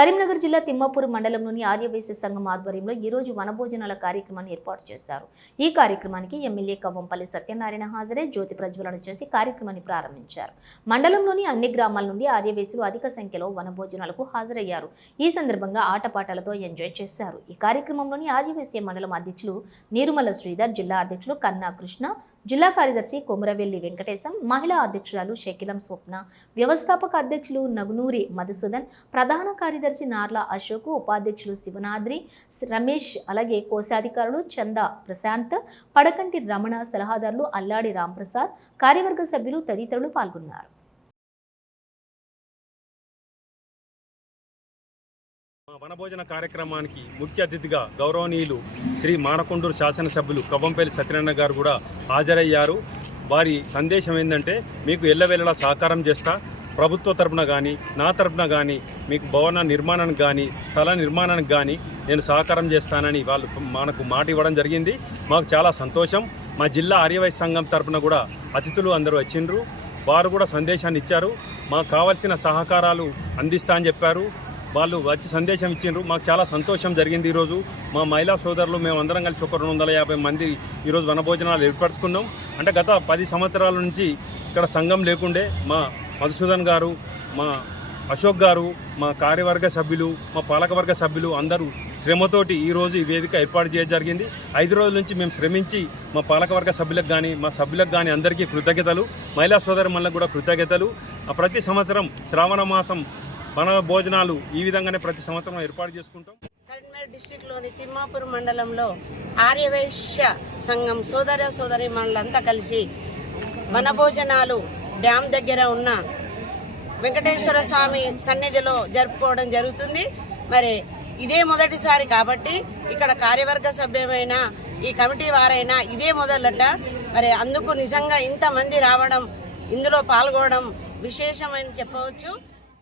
కరీంనగర్ జిల్లా తిమ్మాపూర్ మండలంలోని ఆర్యవైశ్య సంఘం ఆధ్వర్యంలో ఈ రోజు వనభోజనాల కార్యక్రమాన్ని ఏర్పాటు చేశారు. ఈ కార్యక్రమానికి ఎమ్మెల్యే కవ్వంపల్లి సత్యనారాయణ హాజరై జ్యోతి ప్రజ్వలన చేసి కార్యక్రమాన్ని ప్రారంభించారు. మండలంలోని అన్ని గ్రామాల నుండి ఆర్యవైశ్యులు అధిక సంఖ్యలో వనభోజనాలకు హాజరయ్యారు. ఈ సందర్భంగా ఆటపాటలతో ఎంజాయ్ చేశారు. ఈ కార్యక్రమంలోని ఆర్యవైశ్య మండలం అధ్యక్షులు నీరుమల శ్రీధర్ జిల్లా అధ్యక్షులు కన్నా కృష్ణ జిల్లా కార్యదర్శి కొమరవెల్లి వెంకటేశం మహిళా అధ్యక్షురాలు షకిలం స్వప్న వ్యవస్థాపక అధ్యక్షులు నగునూరి మధుసూదన్ ప్రధాన కార్యదర్శి నార్ల అశోక్ ఉపాధ్యక్షులు శివనాద్రి రమేష్ అలాగే కోశాధికారులు చందా ప్రశాంత్ పడకంటి రమణ సలహాదారులు అల్లాడి రాంప్రసాద్ కార్యవర్గ సభ్యులు తదితరులు పాల్గొన్నారు. మా వనభోజన కార్యక్రమానికి ముఖ్య అతిథిగా గౌరవనీయులు శ్రీ మానకొండూరు శాసనసభ్యులు కవ్వంపల్లి సత్యనారాయణ గారు కూడా హాజరయ్యారు. వారి సందేశం ఏంటంటే మీకు ఎల్లవేళలా సహకారం చేస్తా ప్రభుత్వ తరపున కానీ నా తరపున కానీ మీకు భవన నిర్మాణానికి కానీ స్థల నిర్మాణానికి కానీ నేను సహకారం చేస్తానని వాళ్ళు మనకు మాట ఇవ్వడం జరిగింది. మాకు చాలా సంతోషం. మా జిల్లా ఆర్యవైశ్య సంఘం తరపున కూడా అతిథులు అందరూ వచ్చిండ్రు. వారు కూడా సందేశాన్ని ఇచ్చారు. మాకు కావాల్సిన సహకారాలు అందిస్తా అని చెప్పారు. వాళ్ళు వచ్చి సందేశం ఇచ్చిండ్రు. మాకు చాలా సంతోషం జరిగింది ఈరోజు మా మహిళా సోదరులు మేము అందరం కలిసి ఒక రెండు వందల యాభై మంది ఈరోజు వనభోజనాలు ఏర్పరచుకున్నాం. అంటే గత పది సంవత్సరాల నుంచి ఇక్కడ సంఘం లేకుండే మా మధుసూదన్ గారు మా అశోక్ గారు మా కార్యవర్గ సభ్యులు మా పాలకవర్గ సభ్యులు అందరూ శ్రమతోటి ఈరోజు ఈ వేదిక ఏర్పాటు చేయడం జరిగింది. ఐదు రోజుల నుంచి మేము శ్రమించి మా పాలకవర్గ సభ్యులకు కానీ మా సభ్యులకు కానీ అందరికీ కృతజ్ఞతలు మహిళా సోదరి కూడా కృతజ్ఞతలు. ప్రతి సంవత్సరం శ్రావణ మాసం మన భోజనాలు ఈ విధంగానే ప్రతి సంవత్సరం ఏర్పాటు చేసుకుంటాం. కరీంనగర్ డిస్టిక్లోని తిమ్మాపూర్ మండలంలో ఆర్యవైశ్య సంఘం సోదర సోదరి మనలంతా కలిసి వనభోజనాలు డ్యామ్ దగ్గర ఉన్న వెంకటేశ్వర స్వామి సన్నిధిలో జరుపుకోవడం జరుగుతుంది. మరి ఇదే మొదటిసారి కాబట్టి ఇక్కడ కార్యవర్గ సభ్యమైన ఈ కమిటీ వారైనా ఇదే మొదలట. మరి అందుకు నిజంగా ఇంతమంది రావడం ఇందులో పాల్గొనడం విశేషమని చెప్పవచ్చు.